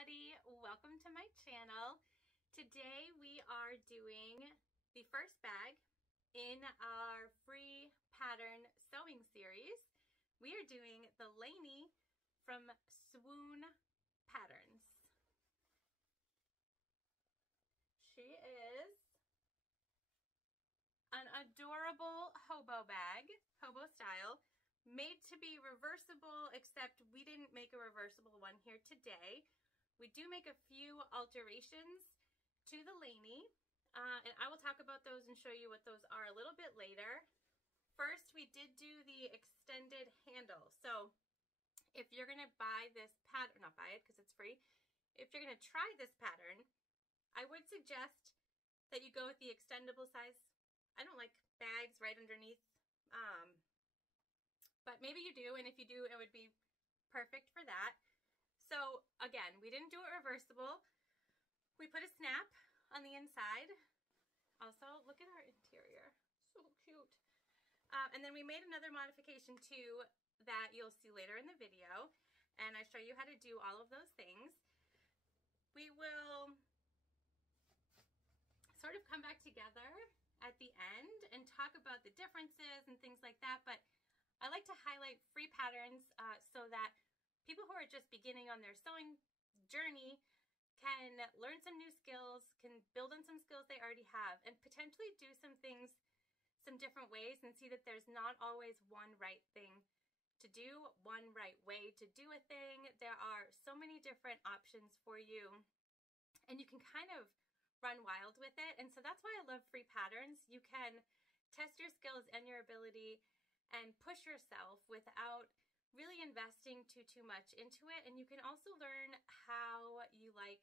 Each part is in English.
everybody, welcome to my channel. Today we are doing the first bag in our free pattern sewing series. We are doing the Laney from Swoon Patterns. She is an adorable hobo bag, hobo style, made to be reversible, except we didn't make a reversible one here today. We do make a few alterations to the Laney, and I will talk about those and show you what those are a little bit later. First, we did do the extended handle. So if you're gonna buy this pattern, not buy it because it's free, if you're gonna try this pattern, I would suggest that you go with the extendable size. I don't like bags right underneath, but maybe you do, and if you do, it would be perfect for that. So again, we didn't do it reversible. We put a snap on the inside. Also, look at our interior, so cute. And then we made another modification too that you'll see later in the video, and I show you how to do all of those things. We will sort of come back together at the end and talk about the differences and things like that, but I like to highlight free patterns so that people who are just beginning on their sewing journey can learn some new skills, can build on some skills they already have, and potentially do some things some different ways and see that there's not always one right thing to do, one right way to do a thing. There are so many different options for you, and you can kind of run wild with it. And so that's why I love free patterns. You can test your skills and your ability and push yourself without really investing too much into it. And you can also learn how you like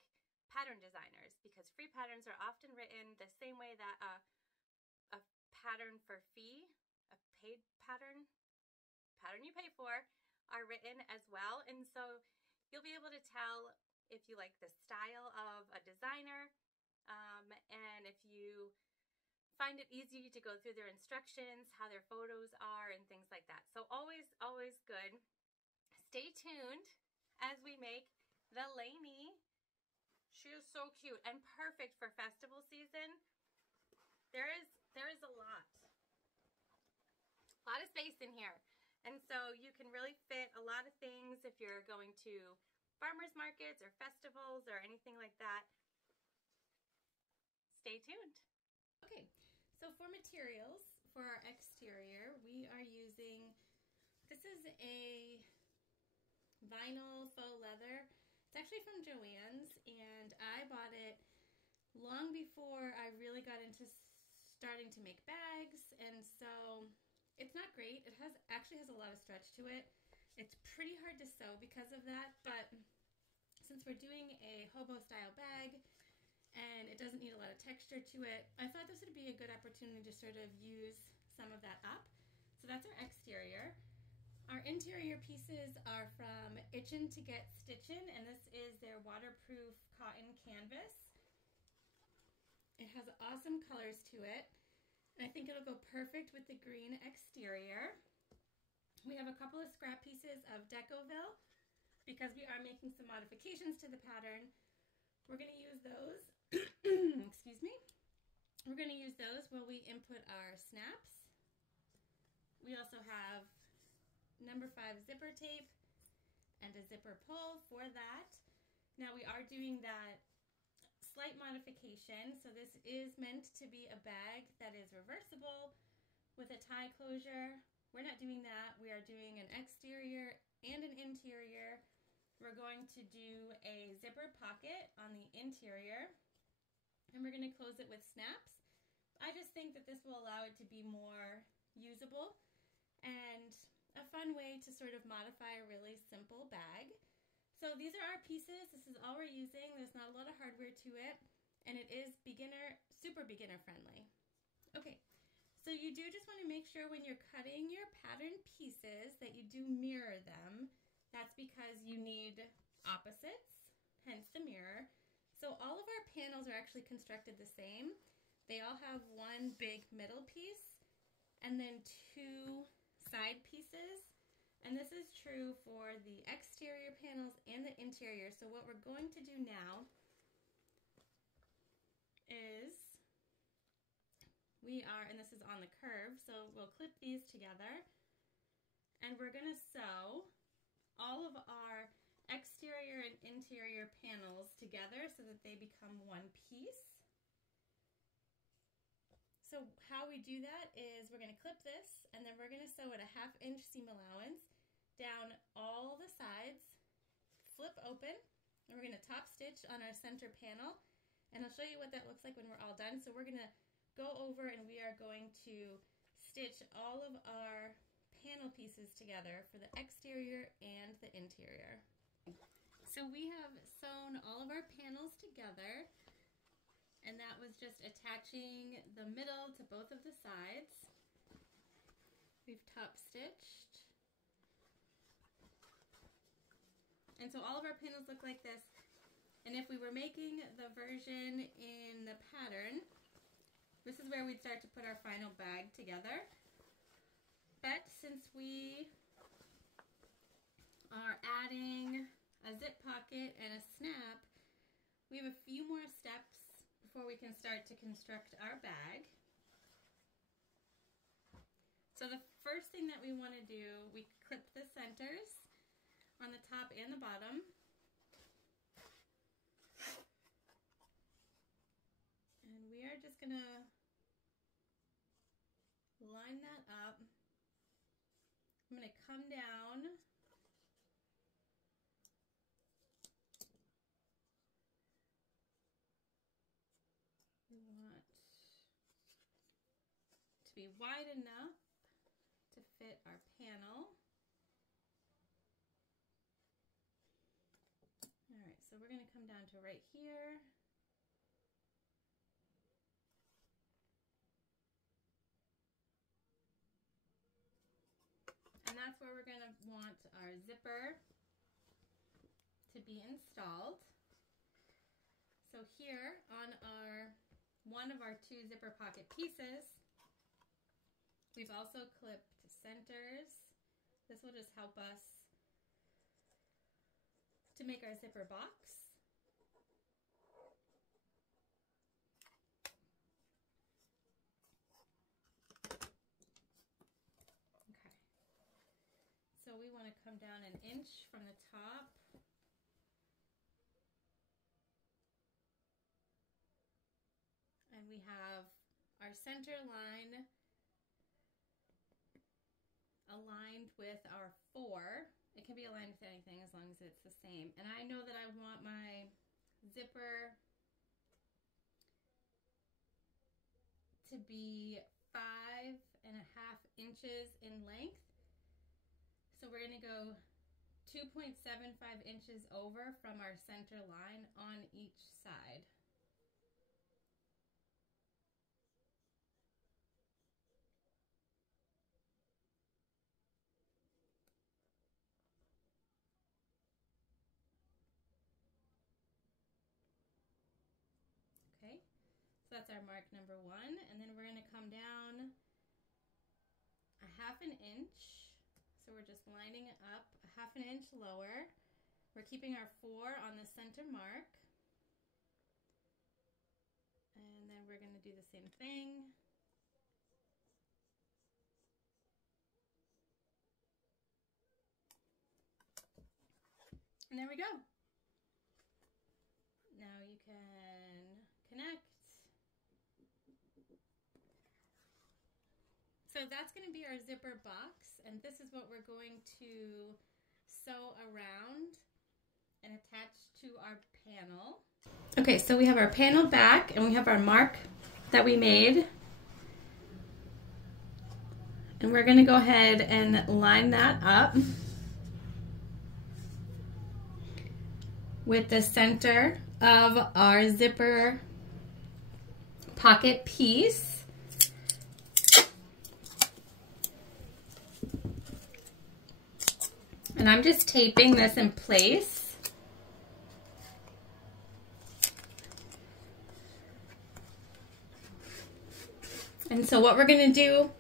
pattern designers, because free patterns are often written the same way that a pattern for fee, a paid pattern you pay for, are written as well. And so you'll be able to tell if you like the style of a designer, and if you find it easy to go through their instructions, how their photos are, and things like that. So always good. Stay tuned as we make the Laney. She is so cute and perfect for festival season. There is a lot of space in here, and so you can really fit a lot of things if you're going to farmers markets or festivals or anything like that. Stay tuned. Okay, so for materials for our exterior, we are using, this is a vinyl faux leather. It's actually from Joann's, and I bought it long before I really got into starting to make bags, and so it's not great. It actually has a lot of stretch to it. It's pretty hard to sew because of that, but since we're doing a hobo style bag and it doesn't need a lot of texture to it, I thought this would be a good opportunity to sort of use some of that up. So that's our exterior. Our interior pieces are from Itchin' to Get Stitchin', and this is their waterproof cotton canvas. It has awesome colors to it, and I think it'll go perfect with the green exterior. We have a couple of scrap pieces of Decoville because we are making some modifications to the pattern. We're going to use those, excuse me, we're going to use those while we input our snaps. We also have number 5 zipper tape and a zipper pull for that. Now we are doing that slight modification, so this is meant to be a bag that is reversible with a tie closure. We're not doing that. We are doing an exterior and an interior. We're going to do a zipper pocket on the interior, and we're going to close it with snaps. I just think that this will allow it to be more usable and a fun way to sort of modify a really simple bag. So these are our pieces. This is all we're using. There's not a lot of hardware to it, and it is super beginner friendly. Okay, so you do just want to make sure when you're cutting your pattern pieces that you do mirror them. That's because you need opposites, hence the mirror. So all of our panels are actually constructed the same. They all have one big middle piece and then 2 side pieces, And this is true for the exterior panels and the interior. So what we're going to do now is and this is on the curve, so we'll clip these together and we're going to sew all of our exterior and interior panels together so that they become one piece. So how we do that is we're going to clip this and then we're going to sew at a 1/2 inch seam allowance down all the sides, flip open, and we're going to top stitch on our center panel, and I'll show you what that looks like when we're all done. So we're going to go over and we are going to stitch all of our panel pieces together for the exterior and the interior. So we have sewn all of our panels together, and that was just attaching the middle to both of the sides. We've top stitched. And so all of our panels look like this. And if we were making the version in the pattern, this is where we'd start to put our final bag together. But since we are adding a zip pocket and a snap, we have a few more steps before we can start to construct our bag. So the first thing that we want to do, we clip the centers on the top and the bottom. And we are just going to line that up. I'm going to come down we want to be wide enough to fit our panel. Alright, so we're going to come down to right here. And that's where we're going to want our zipper to be installed. So here on one of our 2 zipper pocket pieces, we've also clipped centers. This will just help us to make our zipper box. So we want to come down 1 inch from the top. And we have our center line aligned with our 4. It can be aligned with anything as long as it's the same. And I know that I want my zipper to be 5.5 inches in length. So we're going to go 2.75 inches over from our center line on each side. Okay, so that's our mark number 1, and then we're going to come down 1/2 inch. So we're just lining up 1/2 inch lower. We're keeping our 4 on the center mark. And then we're going to do the same thing. And there we go. Now you can connect. So that's going to be our zipper box, and this is what we're going to sew around and attach to our panel. Okay, so we have our panel back and we have our mark that we made. And we're going to go ahead and line that up with the center of our zipper pocket piece. And I'm just taping this in place. And so what we're going to do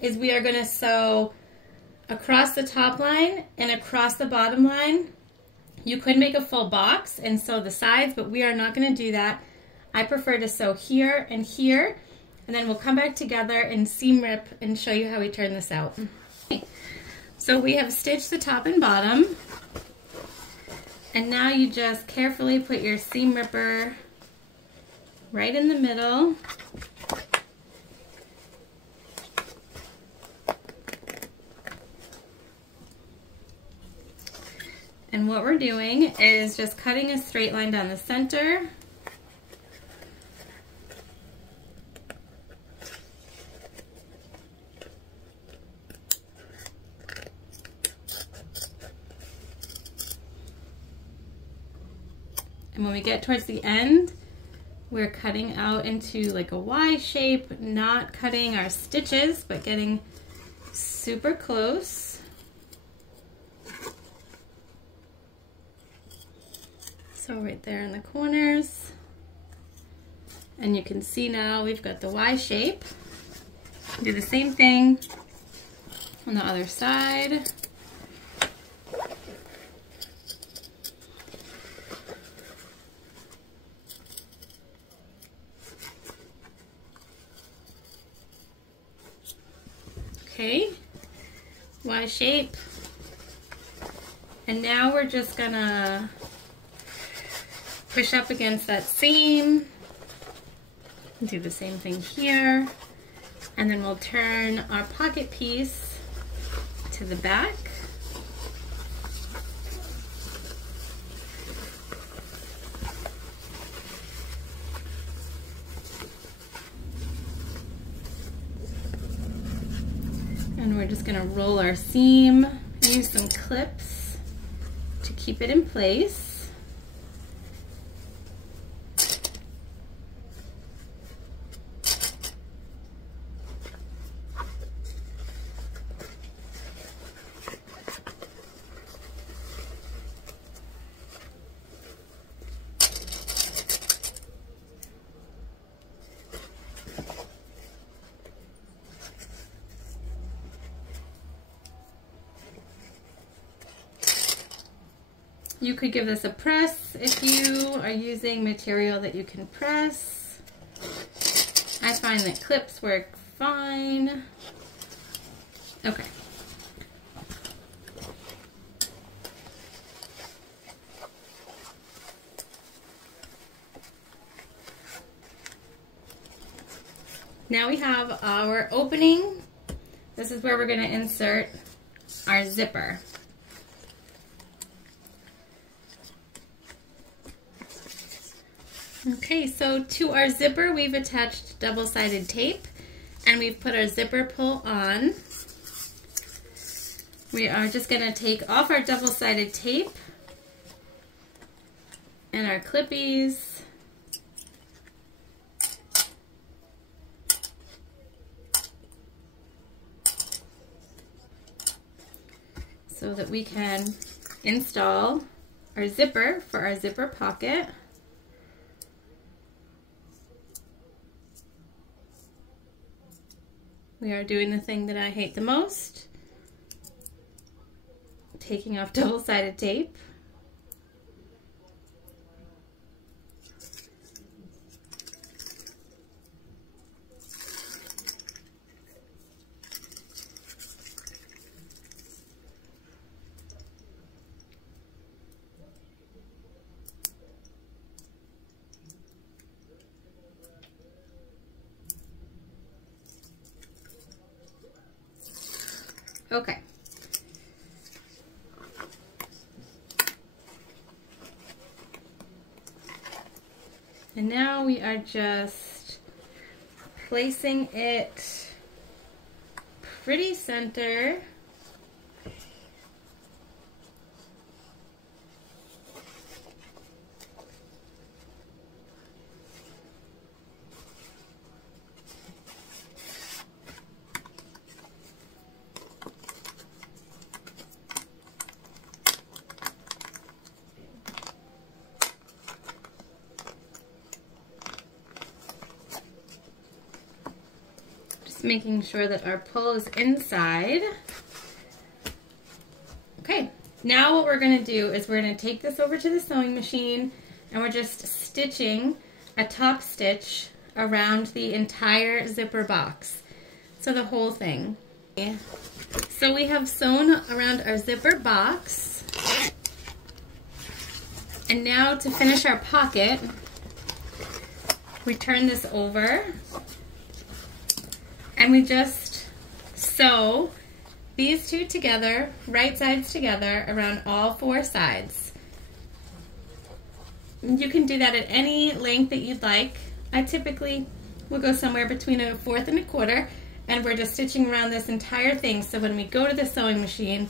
is we are going to sew across the top line and across the bottom line. You could make a full box and sew the sides, but we are not going to do that. I prefer to sew here, and then we'll come back together and seam rip and show you how we turn this out. Okay. So we have stitched the top and bottom, and now you just carefully put your seam ripper right in the middle. And what we're doing is just cutting a straight line down the center. And when we get towards the end, we're cutting out into like a Y shape, not cutting our stitches, but getting super close. So right there in the corners. And you can see now we've got the Y shape. Do the same thing on the other side. Okay, Y shape. And now we're just gonna push up against that seam. Do the same thing here. And then we'll turn our pocket piece to the back. And we're just gonna roll our seam, use some clips to keep it in place. You could give this a press if you are using material that you can press. I find that clips work fine. Okay. Now we have our opening. This is where we're going to insert our zipper. Okay, so to our zipper we've attached double-sided tape and we've put our zipper pull on. We are just going to take off our double-sided tape and our clippies. So that we can install our zipper for our zipper pocket. We are doing the thing that I hate the most, taking off double-sided tape. Okay. And now we are just placing it pretty center. Making sure that our pull is inside. Now what we're going to do is we're going to take this over to the sewing machine and we're just stitching a top stitch around the entire zipper box. So the whole thing. So we have sewn around our zipper box. And now to finish our pocket, we turn this over and we just sew these two together, right sides together, around all four sides. You can do that at any length that you'd like. I typically will go somewhere between 1/4 and 1/4, and we're just stitching around this entire thing. So when we go to the sewing machine,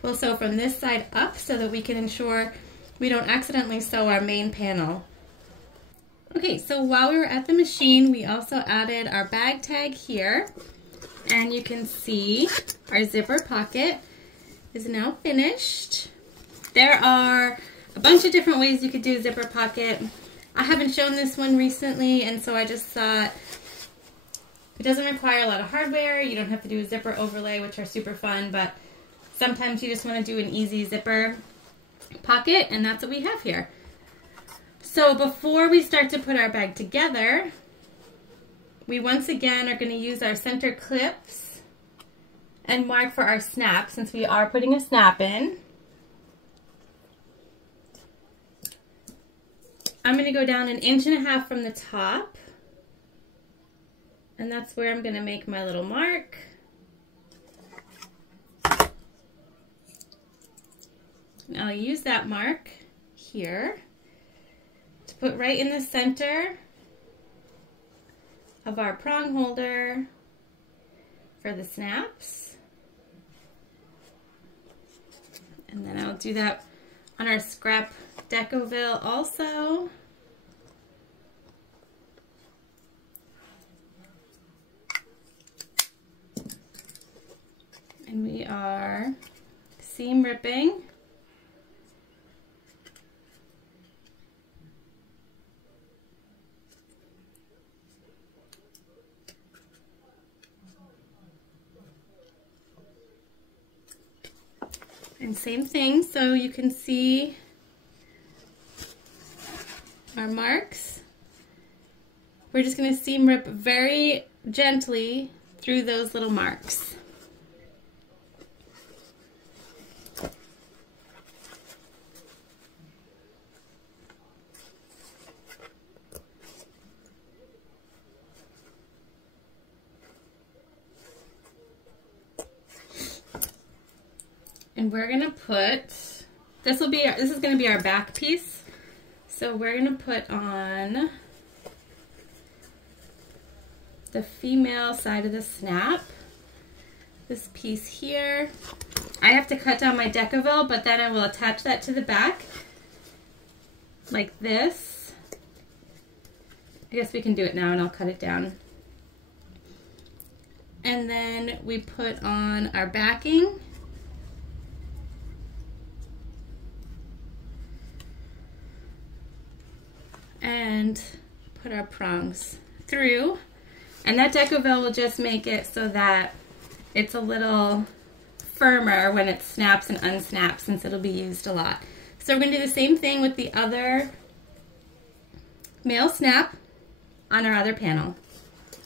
we'll sew from this side up so that we can ensure we don't accidentally sew our main panel. Okay, so while we were at the machine, we also added our bag tag here. And you can see our zipper pocket is now finished. There are a bunch of different ways you could do a zipper pocket. I haven't shown this one recently, and so I just thought it doesn't require a lot of hardware. You don't have to do a zipper overlay, which are super fun, but sometimes you just want to do an easy zipper pocket, and that's what we have here. So before we start to put our bag together, we once again are going to use our center clips and mark for our snap, since we are putting a snap in. I'm going to go down 1.5 inches from the top, and that's where I'm going to make my little mark. And I'll use that mark here to put right in the center of our prong holder for the snaps. And then I'll do that on our scrap Decoville also. And we are seam ripping. And same thing, so you can see our marks. We're just going to seam rip very gently through those little marks. And we're gonna put, this is gonna be our back piece. So we're gonna put on the female side of the snap, this piece here. I have to cut down my Decoville, but then I will attach that to the back like this. I guess we can do it now and I'll cut it down. And then we put on our backing. And put our prongs through, and that Decoville will just make it so that it's a little firmer when it snaps and unsnaps, since it'll be used a lot. So we're going to do the same thing with the other male snap on our other panel.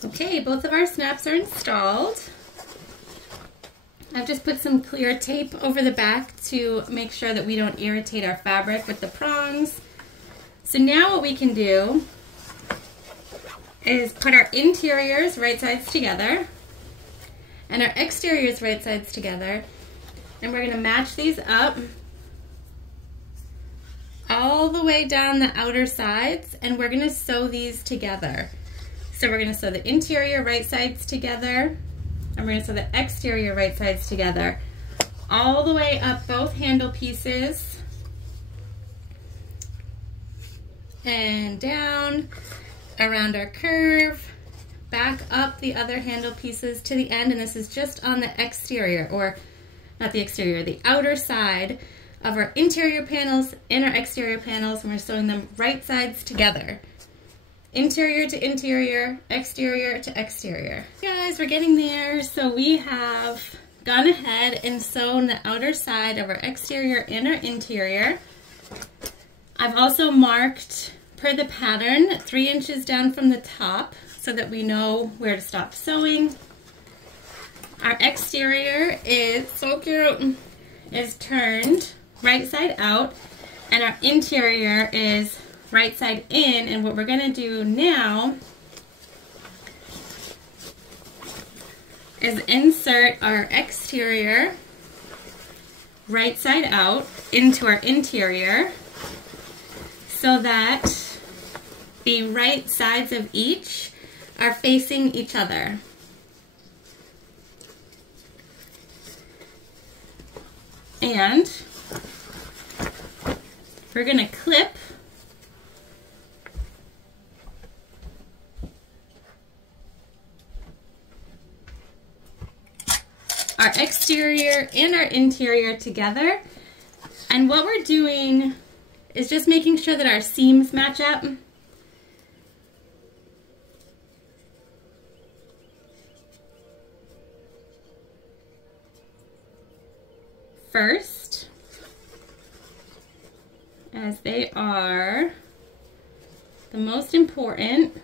Okay, both of our snaps are installed. I've just put some clear tape over the back to make sure that we don't irritate our fabric with the prongs. So now what we can do is put our interiors right sides together and our exteriors right sides together, and we're going to match these up all the way down the outer sides, and we're going to sew these together. So we're going to sew the interior right sides together, and we're going to sew the exterior right sides together all the way up both handle pieces and down around our curve, back up the other handle pieces to the end, and this is just on the exterior, or not the exterior, the outer side of our interior panels and our exterior panels, and we're sewing them right sides together. Interior to interior, exterior to exterior. Guys, we're getting there. So we have gone ahead and sewn the outer side of our exterior and our interior. I've also marked, per the pattern, 3 inches down from the top so that we know where to stop sewing. Our exterior is so cute, is turned right side out, and our interior is right side in. And what we're gonna do now is insert our exterior right side out into our interior so that the right sides of each are facing each other. And we're gonna clip our exterior and our interior together. And what we're doing is just making sure that our seams match up. First, as they are the most important.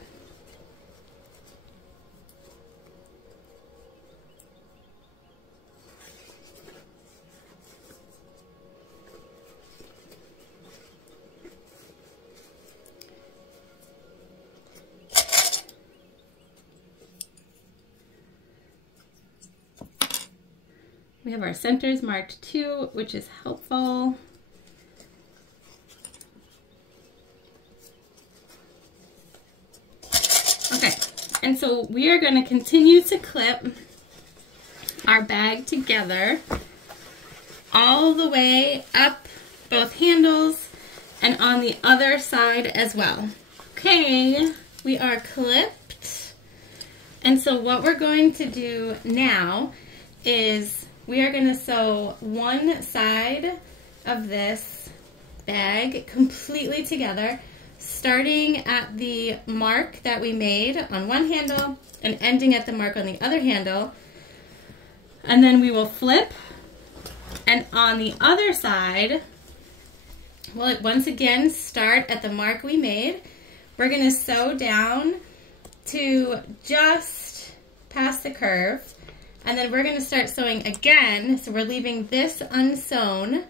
We have our centers marked too, which is helpful. Okay, and so we are going to continue to clip our bag together all the way up both handles and on the other side as well. Okay, we are clipped. And so what we're going to do now is we are going to sew one side of this bag completely together, starting at the mark that we made on one handle and ending at the mark on the other handle. And then we will flip, and on the other side, we'll once again start at the mark we made. We're going to sew down to just past the curve. And then we're going to start sewing again. So we're leaving this unsewn.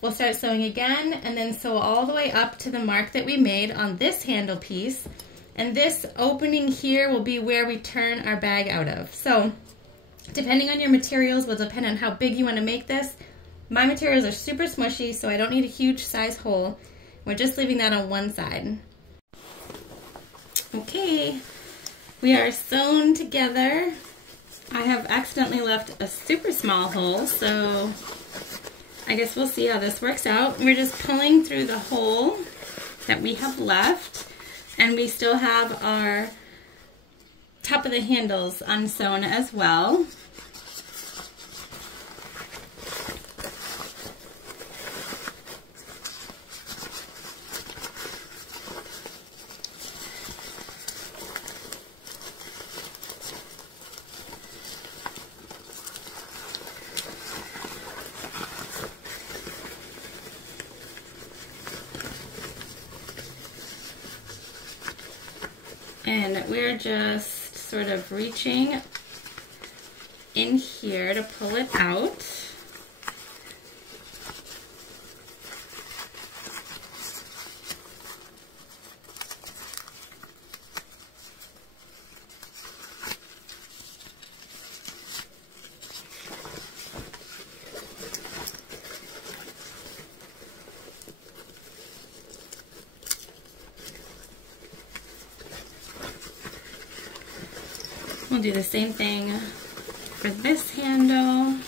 We'll start sewing again and then sew all the way up to the mark that we made on this handle piece. And this opening here will be where we turn our bag out of. So depending on your materials will depend on how big you want to make this. My materials are super smushy, so I don't need a huge size hole. We're just leaving that on one side. Okay, we are sewn together. I have accidentally left a super small hole, so I guess we'll see how this works out. We're just pulling through the hole that we have left, and we still have our top of the handles unsewn as well. And we're just sort of reaching in here to pull it out. We'll do the same thing for this handle.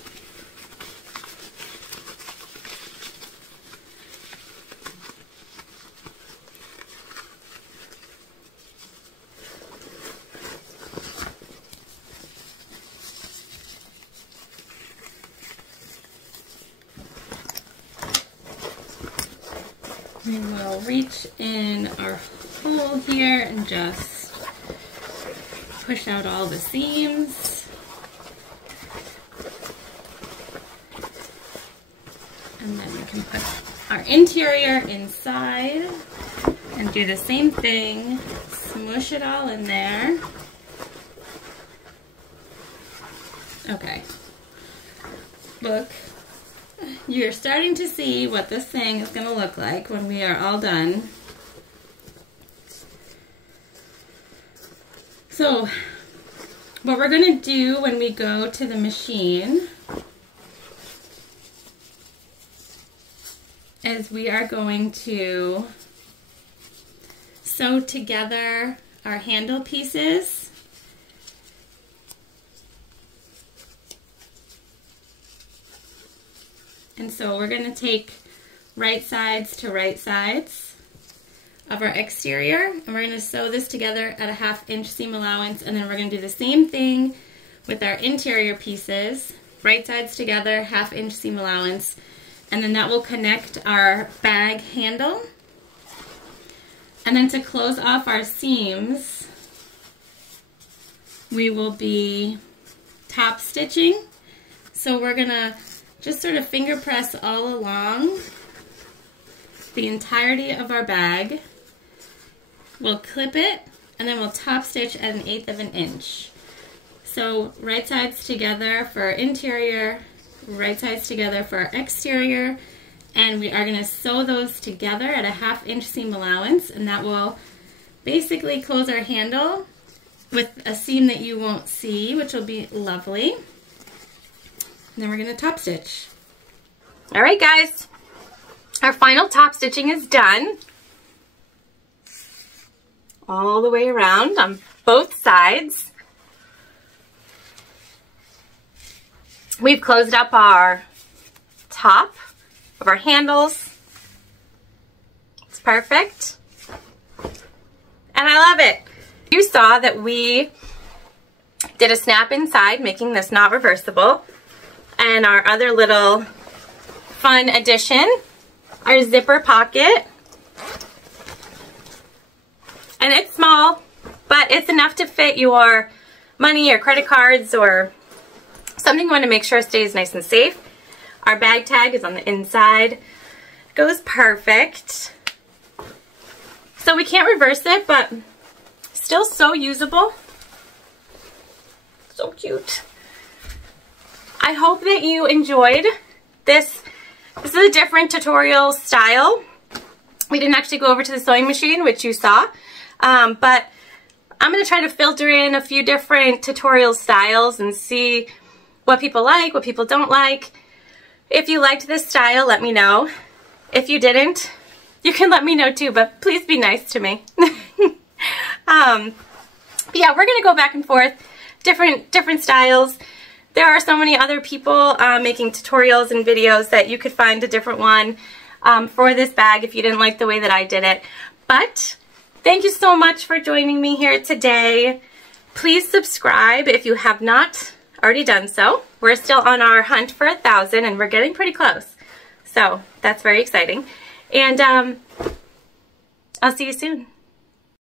We will reach in our hole here and just push out all the seams. And then we can put our interior inside and do the same thing. Smoosh it all in there. Okay. Look, you're starting to see what this thing is going to look like when we are all done. So, what we're going to do when we go to the machine is we are going to sew together our handle pieces. And so we're going to take right sides to right sides of our exterior, and we're going to sew this together at a 1/2 inch seam allowance, and then we're going to do the same thing with our interior pieces, right sides together, 1/2 inch seam allowance, and then that will connect our bag handle. And then to close off our seams, we will be top stitching. So we're going to just sort of finger press all along the entirety of our bag. We'll clip it, and then we'll top stitch at 1/8 of an inch. So right sides together for our interior, right sides together for our exterior, and we are going to sew those together at a 1/2 inch seam allowance, and that will basically close our handle with a seam that you won't see, which will be lovely. And then we're going to top stitch. All right, guys, our final top stitching is done. All the way around on both sides. We've closed up our top of our handles. It's perfect. And I love it. You saw that we did a snap inside, making this not reversible. And our other little fun addition, our zipper pocket. And it's small, but it's enough to fit your money or credit cards or something you want to make sure stays nice and safe. Our bag tag is on the inside. It goes perfect. So we can't reverse it, but still so usable. So cute. I hope that you enjoyed this. This is a different tutorial style. We didn't actually go over to the sewing machine, which you saw. But I'm going to try to filter in a few different tutorial styles and see what people like, what people don't like. If you liked this style, let me know. If you didn't, you can let me know too, but please be nice to me. Yeah, we're going to go back and forth, different styles. There are so many other people making tutorials and videos that you could find a different one for this bag if you didn't like the way that I did it. But thank you so much for joining me here today. Please subscribe if you have not already done so. We're still on our hunt for 1,000 and we're getting pretty close. So that's very exciting. And I'll see you soon.